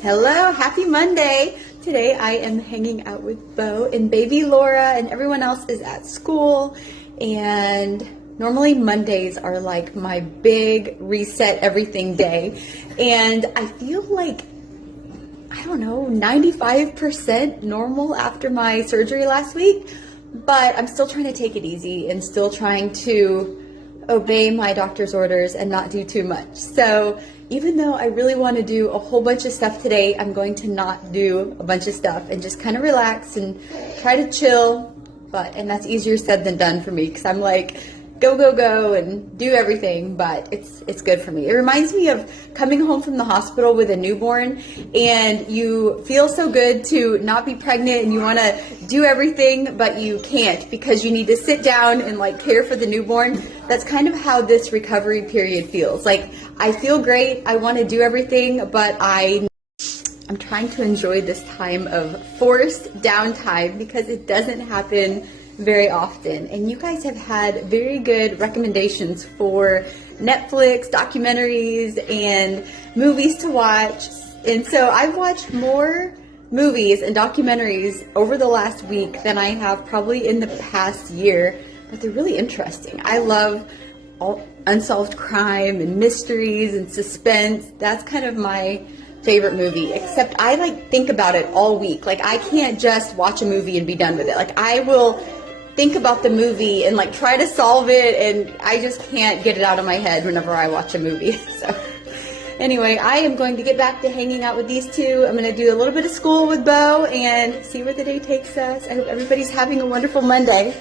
Hello, happy Monday. Today I am hanging out with Bo and baby Laura, and everyone else is at school. And normally Mondays are like my big reset everything day. And I feel like, I don't know, 95% normal after my surgery last week, but I'm still trying to take it easy and still trying to obey my doctor's orders and not do too much. So even though I really want to do a whole bunch of stuff today, I'm going to not do a bunch of stuff and just kind of relax and try to chill. And that's easier said than done for me because I'm like, go, go, go and do everything, but it's good for me. It reminds me of coming home from the hospital with a newborn and you feel so good to not be pregnant and you want to do everything, but you can't because you need to sit down and like care for the newborn. That's kind of how this recovery period feels. Like I feel great, I want to do everything, but I'm trying to enjoy this time of forced downtime because it doesn't happen very often. And you guys have had very good recommendations for Netflix, documentaries, and movies to watch. And so I've watched more movies and documentaries over the last week than I have probably in the past year, but they're really interesting. I love all unsolved crime and mysteries and suspense. That's kind of my favorite movie, except I like think about it all week. Like I can't just watch a movie and be done with it. Like I will think about the movie and like try to solve it, and I just can't get it out of my head whenever I watch a movie. So anyway, I am going to get back to hanging out with these two. I'm going to do a little bit of school with Bo and see where the day takes us. I hope everybody's having a wonderful Monday.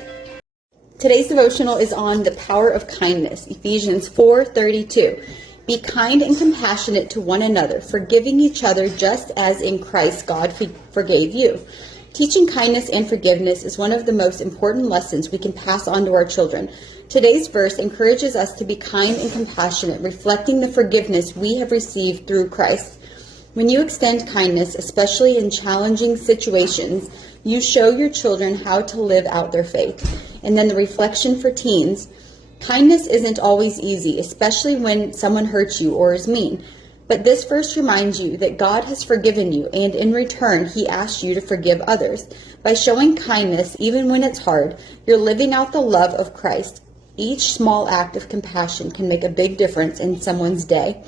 Today's devotional is on the power of kindness, Ephesians 4:32. Be kind and compassionate to one another, forgiving each other just as in Christ God forgave you. Teaching kindness and forgiveness is one of the most important lessons we can pass on to our children. Today's verse encourages us to be kind and compassionate, reflecting the forgiveness we have received through Christ. When you extend kindness, especially in challenging situations, you show your children how to live out their faith. And then the reflection for teens: kindness isn't always easy, especially when someone hurts you or is mean. But this verse reminds you that God has forgiven you, and in return, He asks you to forgive others. By showing kindness, even when it's hard, you're living out the love of Christ. Each small act of compassion can make a big difference in someone's day.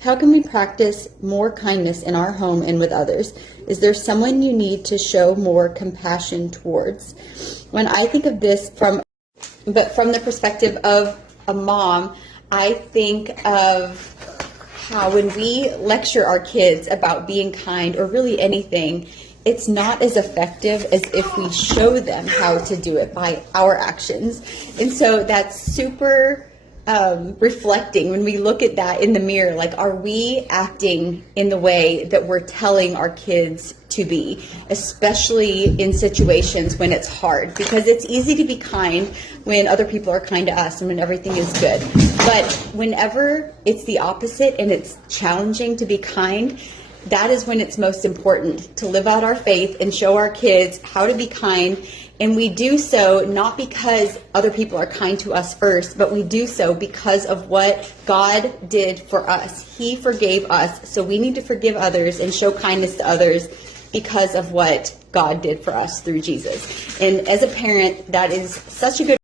How can we practice more kindness in our home and with others? Is there someone you need to show more compassion towards? When I think of this from the perspective of a mom, I think of how when we lecture our kids about being kind or really anything, it's not as effective as if we show them how to do it by our actions. And so that's super reflecting when we look at that in the mirror. Like, are we acting in the way that we're telling our kids to be, especially in situations when it's hard? Because it's easy to be kind when other people are kind to us and when everything is good. But whenever it's the opposite and it's challenging to be kind, that is when it's most important to live out our faith and show our kids how to be kind. And we do so not because other people are kind to us first, but we do so because of what God did for us. He forgave us, so we need to forgive others and show kindness to others because of what God did for us through Jesus. And as a parent, that is such a good.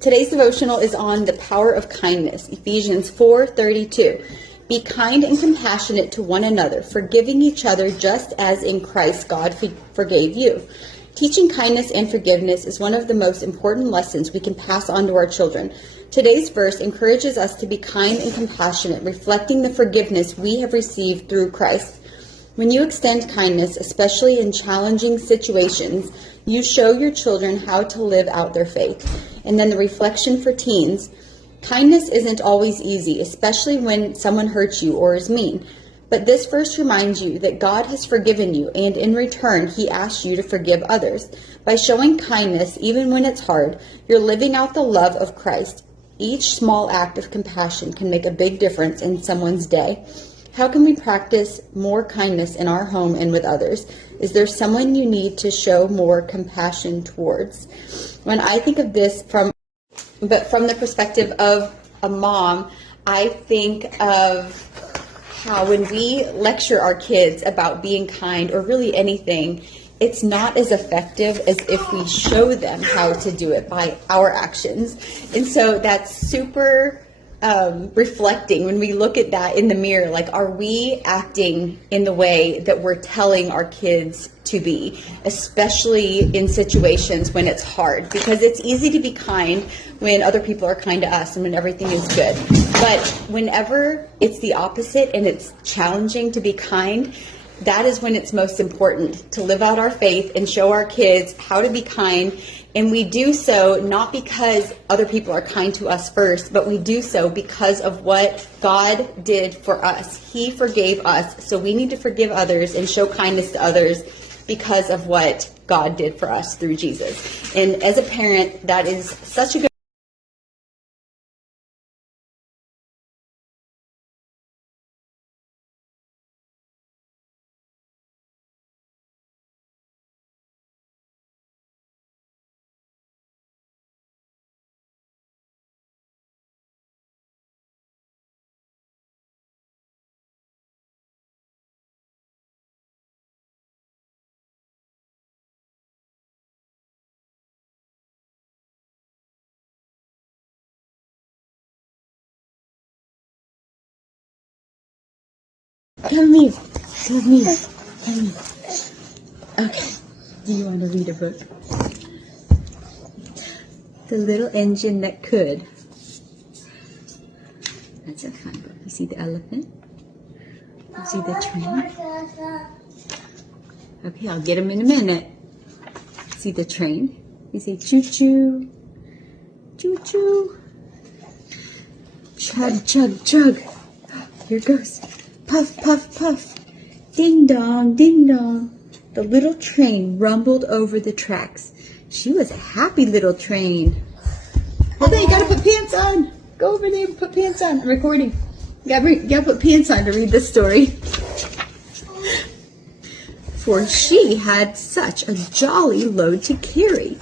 Today's devotional is on the power of kindness, Ephesians 4:32. Be kind and compassionate to one another, forgiving each other just as in Christ God forgave you. Teaching kindness and forgiveness is one of the most important lessons we can pass on to our children. Today's verse encourages us to be kind and compassionate, reflecting the forgiveness we have received through Christ. When you extend kindness, especially in challenging situations, you show your children how to live out their faith. And then the reflection for teens: kindness isn't always easy, especially when someone hurts you or is mean. But this verse reminds you that God has forgiven you, and in return, He asks you to forgive others. By showing kindness, even when it's hard, you're living out the love of Christ. Each small act of compassion can make a big difference in someone's day. How can we practice more kindness in our home and with others? Is there someone you need to show more compassion towards? When I think of this from the perspective of a mom, I think of how when we lecture our kids about being kind or really anything, it's not as effective as if we show them how to do it by our actions. And so that's super reflecting when we look at that in the mirror. Like, are we acting in the way that we're telling our kids to be, especially in situations when it's hard? Because it's easy to be kind when other people are kind to us and when everything is good. But whenever it's the opposite and it's challenging to be kind, that is when it's most important to live out our faith and show our kids how to be kind. And we do so not because other people are kind to us first, but we do so because of what God did for us. He forgave us, so we need to forgive others and show kindness to others because of what God did for us through Jesus. And as a parent, that is such a good Come here. Come here. Come here. Okay. Do you want to read a book? The Little Engine That Could. That's a fun book. You see the elephant? You see the train? Okay, I'll get him in a minute. See the train? You see choo-choo. Choo-choo. Chug, chug, chug. Here it goes. Puff, puff, puff. Ding dong, ding dong. The little train rumbled over the tracks. She was a happy little train. Hold on, you gotta put pants on. Go over there and put pants on. I'm recording. You gotta put pants on to read this story. For she had such a jolly load to carry.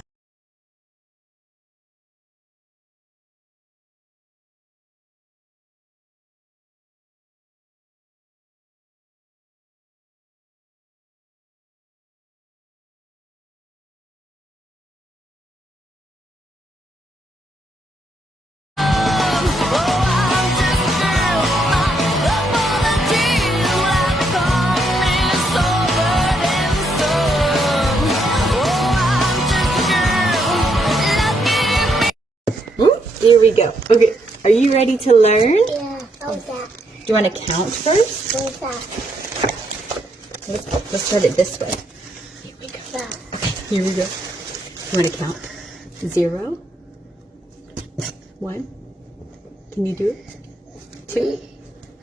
Here we go. Okay, are you ready to learn? Yeah, how's that? Do you want to count first? How's that? Let's start it this way. Here we go. That. Here we go. You want to count? 0, 1. Can you do it? 2,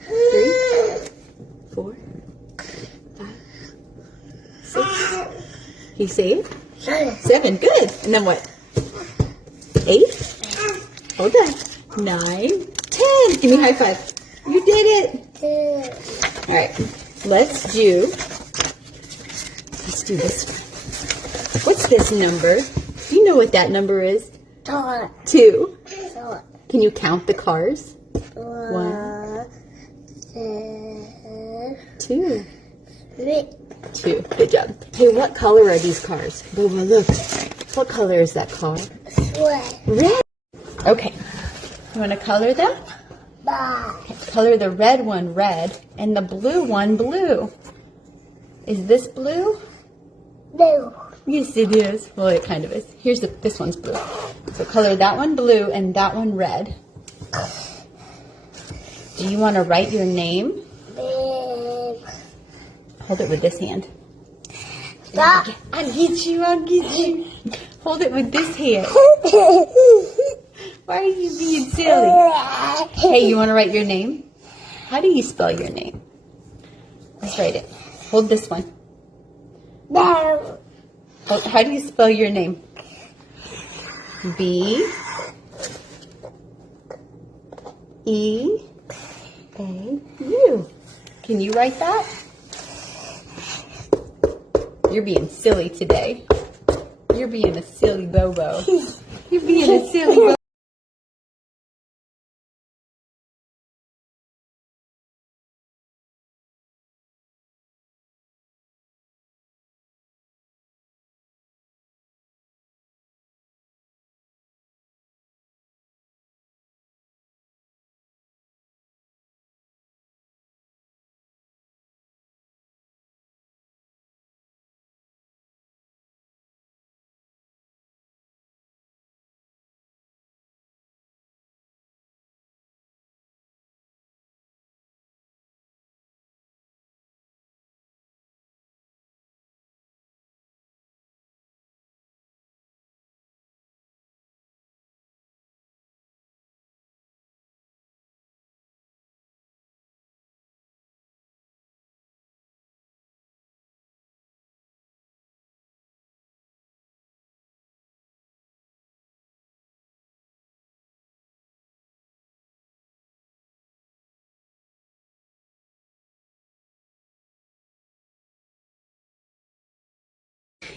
3, 4, 5, 6. Can you say it? 7. Good. And then what? 8. Hold on. 9, 10. Give me a high five. You did it. All right. Let's do this one. What's this number? Do you know what that number is? 2. Can you count the cars? 1, 2. 2. Good job. Hey, what color are these cars? Boba, look. What color is that car? Red. Okay. You want to color them? Okay, color the red one red and the blue one blue. Is this blue? No. Yes, it is. Well, it kind of is. Here's this one's blue. So color that one blue and that one red. Do you want to write your name? Hold it with this hand. Stop. I'll get you. Hold it with this hand. Why are you being silly? Hey, you want to write your name? How do you spell your name? Let's write it. Hold this one. No. How do you spell your name? B E A U. Can you write that? You're being silly today. You're being a silly bobo. You're being a silly bobo.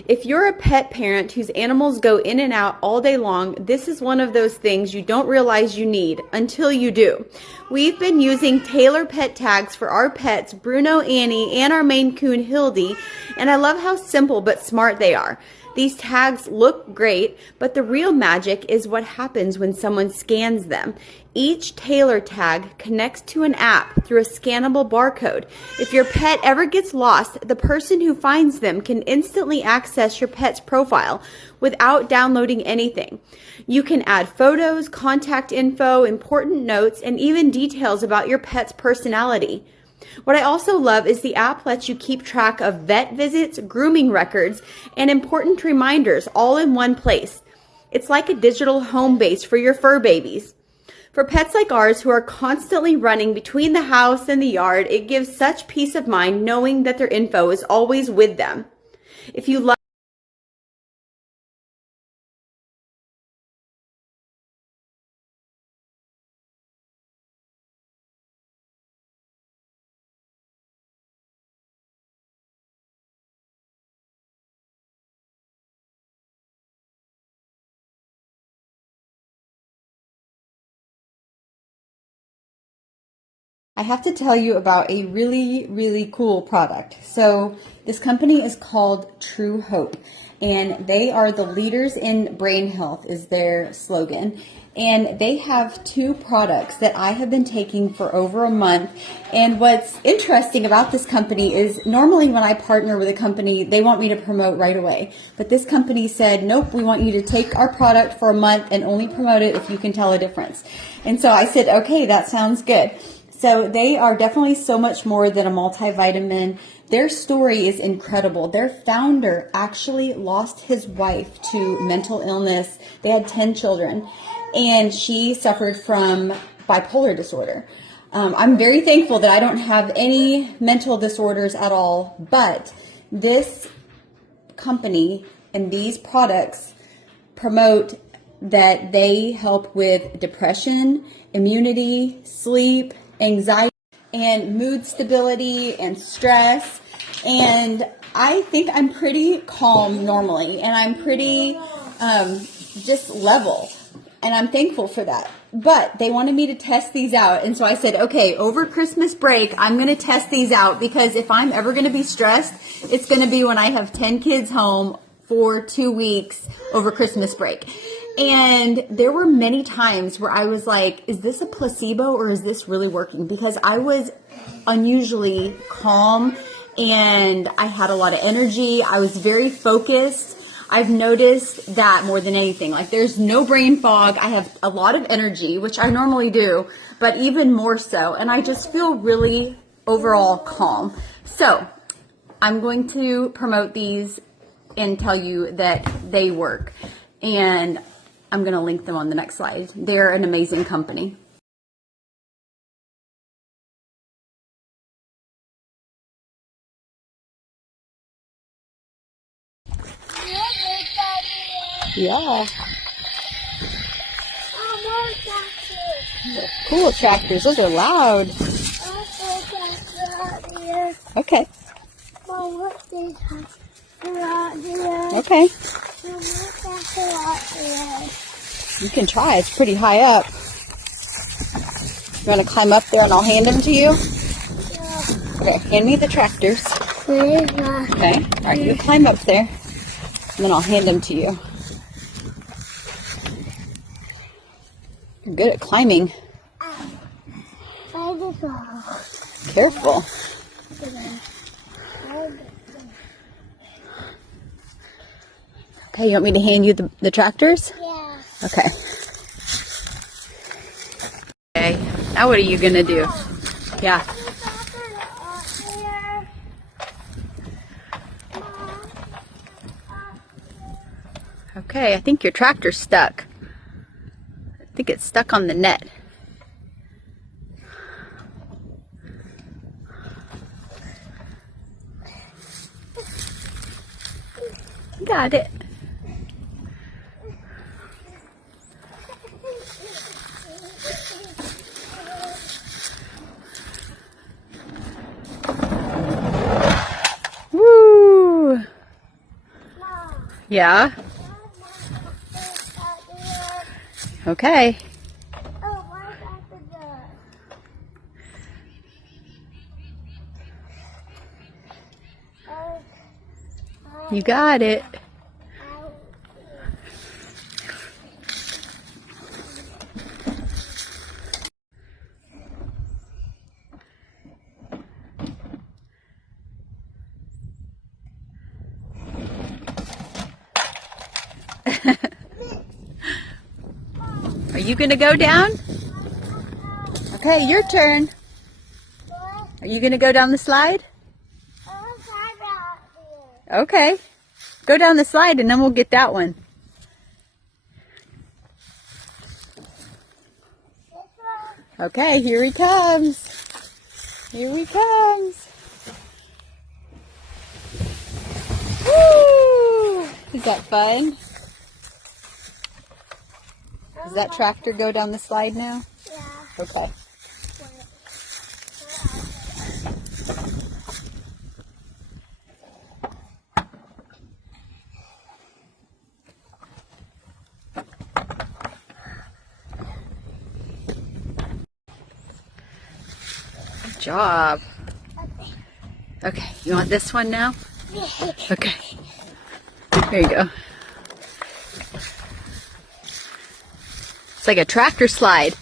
If you're a pet parent whose animals go in and out all day long, this is one of those things you don't realize you need until you do. We've been using Taylor pet tags for our pets, Bruno, Annie, and our Maine Coon, Hildy, and I love how simple but smart they are. These tags look great, but the real magic is what happens when someone scans them. Each Taylor tag connects to an app through a scannable barcode. If your pet ever gets lost, the person who finds them can instantly access your pet's profile without downloading anything. You can add photos, contact info, important notes, and even details about your pet's personality. What I also love is the app lets you keep track of vet visits, grooming records, and important reminders all in one place. It's like a digital home base for your fur babies. For pets like ours who are constantly running between the house and the yard, it gives such peace of mind knowing that their info is always with them. If you love I have to tell you about a really, really cool product. So this company is called True Hope, and they are the leaders in brain health is their slogan. And they have two products that I have been taking for over a month. And what's interesting about this company is normally when I partner with a company, they want me to promote right away. But this company said, nope, we want you to take our product for a month and only promote it if you can tell a difference. And so I said, okay, that sounds good. So they are definitely so much more than a multivitamin. Their story is incredible. Their founder actually lost his wife to mental illness. They had 10 children, and she suffered from bipolar disorder. I'm very thankful that I don't have any mental disorders at all, but this company and these products promote that they help with depression, immunity, sleep, anxiety, and mood stability and stress. And I think I'm pretty calm normally, and I'm pretty just level, and I'm thankful for that. But they wanted me to test these out, and so I said, okay, over Christmas break, I'm going to test these out, because if I'm ever going to be stressed, it's going to be when I have 10 kids home for 2 weeks over Christmas break. And there were many times where I was like, is this a placebo or is this really working? Because I was unusually calm and I had a lot of energy. I was very focused. I've noticed that more than anything. Like, there's no brain fog. I have a lot of energy, which I normally do, but even more so. And I just feel really overall calm. So I'm going to promote these and tell you that they work. And I'm going to link them on the next slide. They're an amazing company. Yeah. Cool tractors. Those are loud. Okay. Okay. You can try. It's pretty high up. You want to climb up there and I'll hand them to you? Okay, hand me the tractors. Okay. All right, you climb up there and then I'll hand them to you. You're good at climbing. Careful. Okay, you want me to hand you the tractors? Yeah. Okay. Okay, now what are you going to do? Yeah. Okay, I think your tractor's stuck. I think it's stuck on the net. Got it. Woo! Yeah? Okay. Oh, why is that the door? You got it. Are you gonna go down? Okay, your turn. Are you gonna go down the slide? Okay. Go down the slide and then we'll get that one. Okay, here he comes. Here he comes. Woo! Is that fun? Does that tractor go down the slide now? Yeah. Okay. Good job. Okay, you want this one now? Okay. There you go. It's like a tractor slide.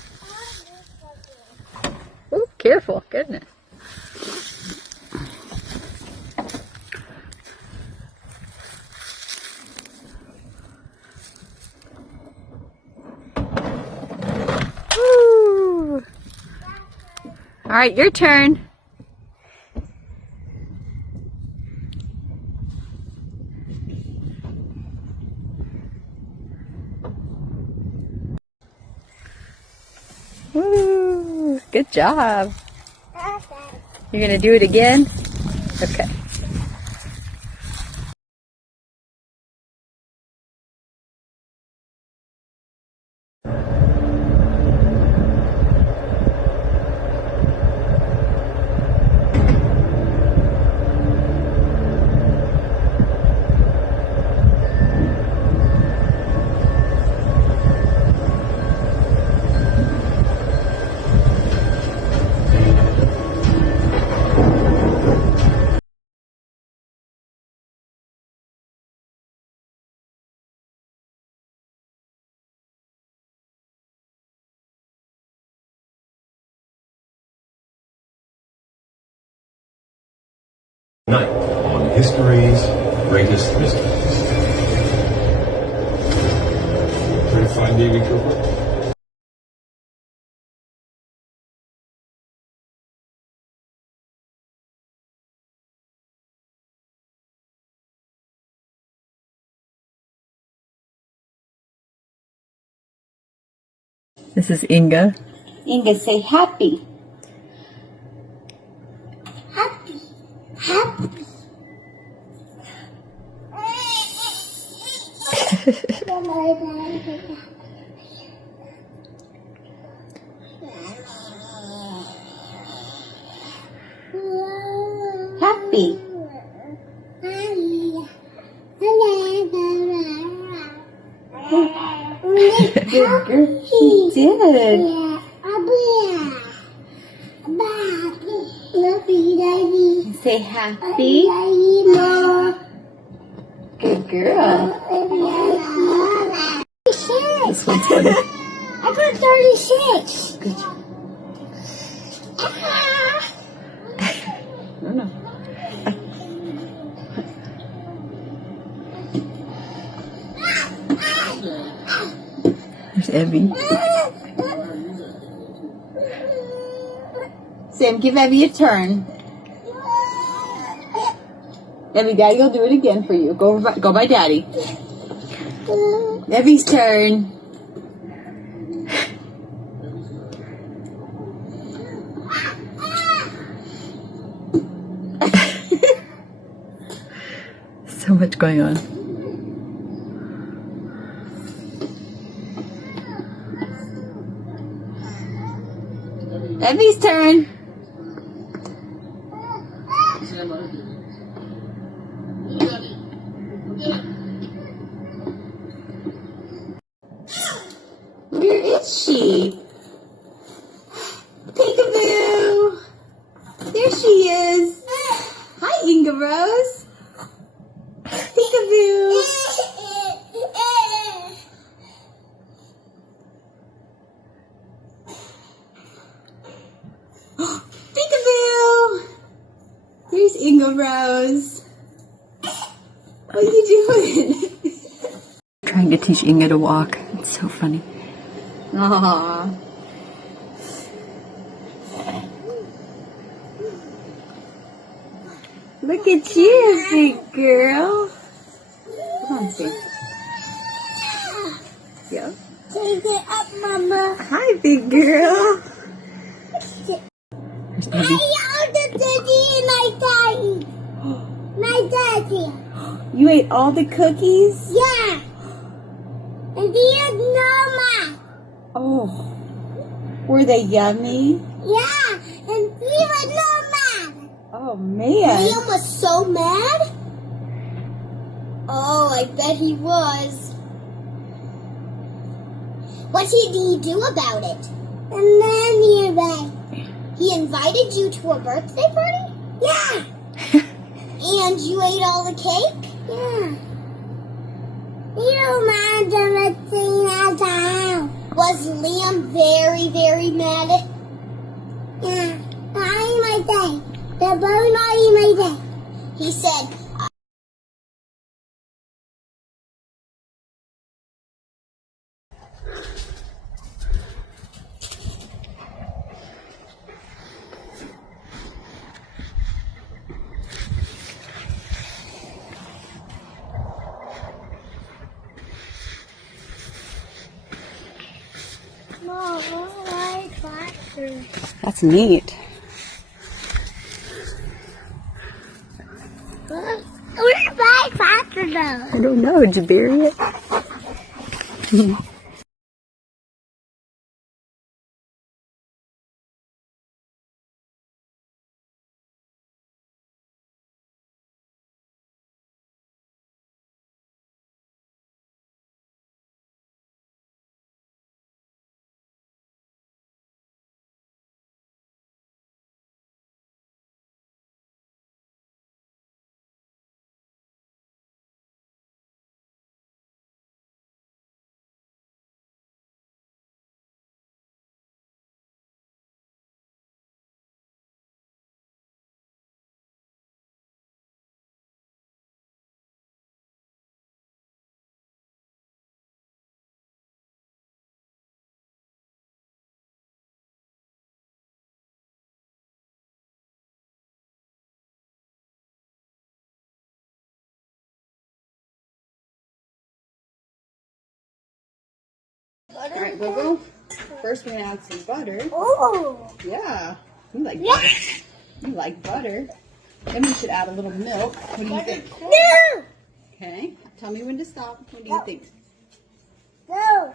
Oh, careful. Goodness. Woo. All right, your turn. Woo. Good job. You're gonna do it again? Okay. Night on History's Greatest Mysteries. Trying to find Davy Cooper? This is Inga. Inga, say happy. Happy. Happy. Happy. Good girl. She did. Say happy. Good girl. This one's funny. I got 36. Good job. No, no. There's Evie. Sam, give Evie a turn. Evie, Daddy will do it again for you. Go by Daddy. Evie's turn. So much going on. Evie's turn. she? Peekaboo! There she is. Hi, Inga Rose. Peekaboo. Peekaboo! There's Inga Rose. What are you doing? Trying to teach Inga to walk. It's so funny. Aww. Look at you, big girl. Come on, Steve. Yeah. Take it up, Mama. Hi, big girl. I ate the daddy and my daddy. My daddy. You ate all the cookies? Yeah. And he had no mouth. Oh. Were they yummy? Yeah. And he was no mouth. Oh, man. Liam was so mad? Oh, I bet he was. What did he do about it? And then he invited you to a birthday party? Yeah. And you ate all the cake? Yeah. You don't mind everything at all. Was Liam very, very mad? Yeah. Not in my day. They're both not in my day. He said, Mom, I like tractors. That's neat. Where's my tractor though? I don't know. Did you bury it? All right, Bobo. First, we're gonna add some butter. Oh. Yeah, you like butter. You like butter. Then we should add a little milk. What do you think? No. Okay. Tell me when to stop. What do you think? No.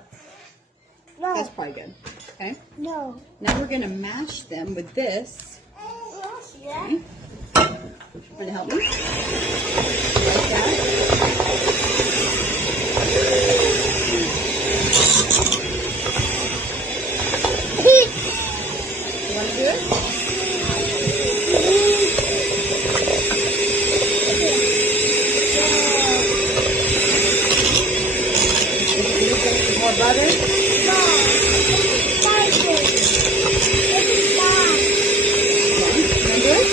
No. That's probably good. Okay. No. Now we're gonna mash them with this. Yeah. Okay. Want to help me? Like that. You want to do it? More butter? Remember it?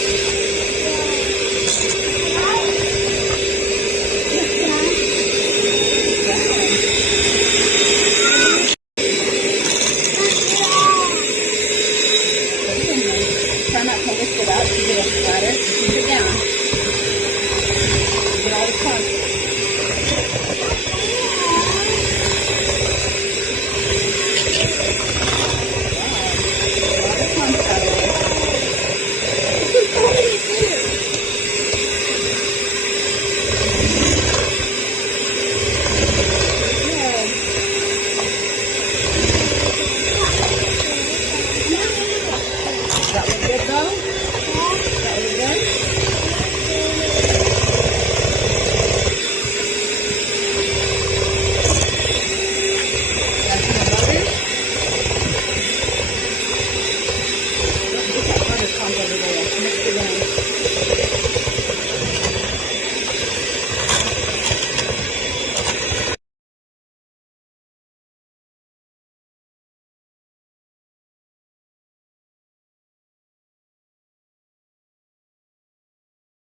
Try not to lift it up to get it flatter. Keep it down. Get all the crunch.